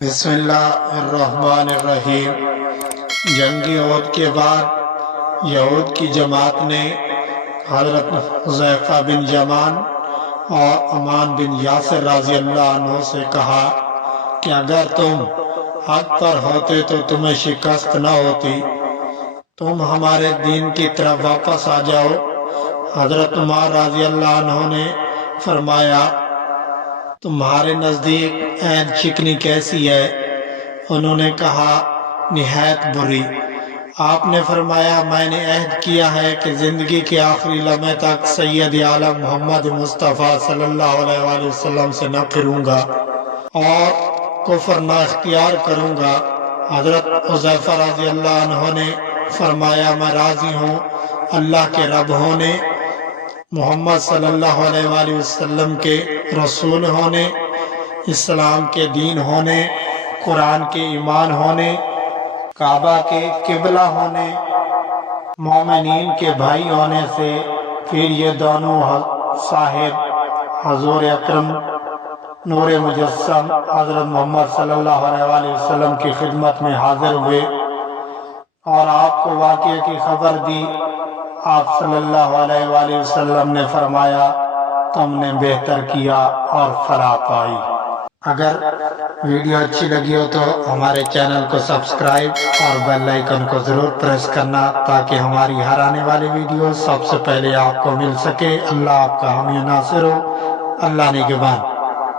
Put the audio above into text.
بسم اللہ الرحمن الرحیم۔ جنگ احد کے بعد یہود کی جماعت نے حضرت حذیفہ بن یمان اور عمار بن یاسر رضی اللہ عنہ سے کہا کہ اگر تم حق پر ہوتے تو تمہیں شکست نہ ہوتی، تم ہمارے دین کی طرف واپس آ جاؤ۔ حضرت عمار رضی اللہ عنہ نے فرمایا، تمہارے نزدیک عہد شکنی کیسی ہے؟ انہوں نے کہا، نہایت بری۔ آپ نے فرمایا، میں نے عہد کیا ہے کہ زندگی کے آخری لمحے تک سید عالم محمد مصطفیٰ صلی اللہ علیہ وآلہ وسلم سے نہ پھروں گا اور کفر نہ اختیار کروں گا۔ حضرت حذیفہ رضی اللہ عنہ نے فرمایا، میں راضی ہوں اللہ کے رب ہونے، محمد صلی اللہ علیہ وآلہ وسلم کے رسول ہونے، اسلام کے دین ہونے، قرآن کے ایمان ہونے، کعبہ کے قبلہ ہونے، مومنین کے بھائی ہونے سے، پھر یہ دونوں صاحب حضور اکرم نور مجسم حضرت محمد صلی اللہ علیہ وآلہ وسلم کی خدمت میں حاضر ہوئے اور آپ کو واقعے کی خبر دی۔ آپ صلی اللہ علیہ وآلہ وسلم نے فرمایا، تم نے بہتر کیا اور فلاح پائی۔ اگر ویڈیو اچھی لگی ہو تو ہمارے چینل کو سبسکرائب اور بیل آئیکن کو ضرور پریس کرنا تاکہ ہماری ہر آنے والی ویڈیو سب سے پہلے آپ کو مل سکے۔ اللہ آپ کا حامی و ناصر ہو۔ اللہ نگہبان۔